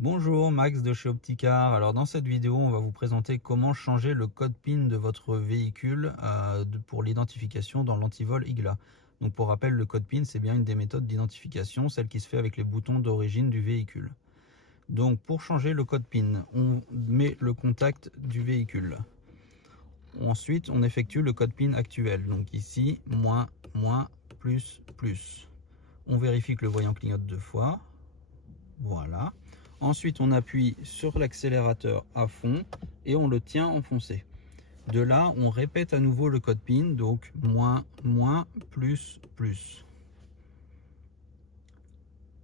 Bonjour, Max de chez Opticar. Alors dans cette vidéo, on va vous présenter comment changer le code PIN de votre véhicule pour l'identification dans l'antivol IGLA. Donc pour rappel, le code PIN, c'est bien une des méthodes d'identification, celle qui se fait avec les boutons d'origine du véhicule. Donc pour changer le code PIN, on met le contact du véhicule. Ensuite, on effectue le code PIN actuel. Donc ici, moins, moins, plus, plus. On vérifie que le voyant clignote 2 fois. Voilà. Ensuite, on appuie sur l'accélérateur à fond et on le tient enfoncé. De là, on répète à nouveau le code PIN, donc moins, moins, plus, plus.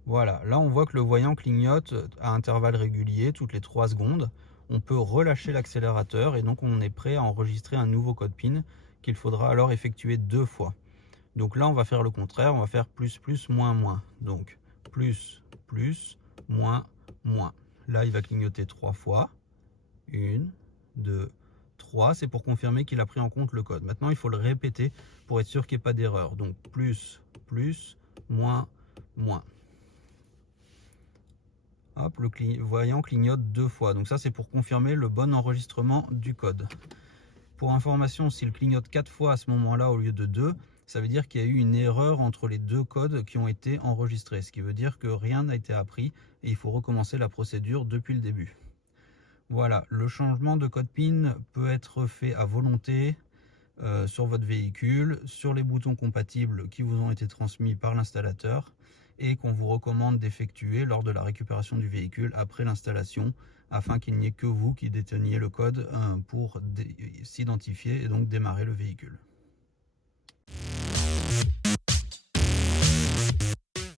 Voilà, là on voit que le voyant clignote à intervalles réguliers, toutes les 3 secondes. On peut relâcher l'accélérateur et donc on est prêt à enregistrer un nouveau code PIN qu'il faudra alors effectuer 2 fois. Donc là, on va faire le contraire, on va faire plus, plus, moins, moins. Donc plus, plus, moins, moins. Là, il va clignoter 3 fois. 1, 2, 3. C'est pour confirmer qu'il a pris en compte le code. Maintenant, il faut le répéter pour être sûr qu'il n'y ait pas d'erreur. Donc plus, plus, moins, moins. Hop, le voyant clignote 2 fois. Donc ça, c'est pour confirmer le bon enregistrement du code. Pour information, s'il clignote 4 fois à ce moment-là au lieu de 2, ça veut dire qu'il y a eu une erreur entre les deux codes qui ont été enregistrés, ce qui veut dire que rien n'a été appris et il faut recommencer la procédure depuis le début. Voilà, le changement de code PIN peut être fait à volonté sur votre véhicule, sur les boutons compatibles qui vous ont été transmis par l'installateur et qu'on vous recommande d'effectuer lors de la récupération du véhicule après l'installation afin qu'il n'y ait que vous qui déteniez le code pour s'identifier et donc démarrer le véhicule.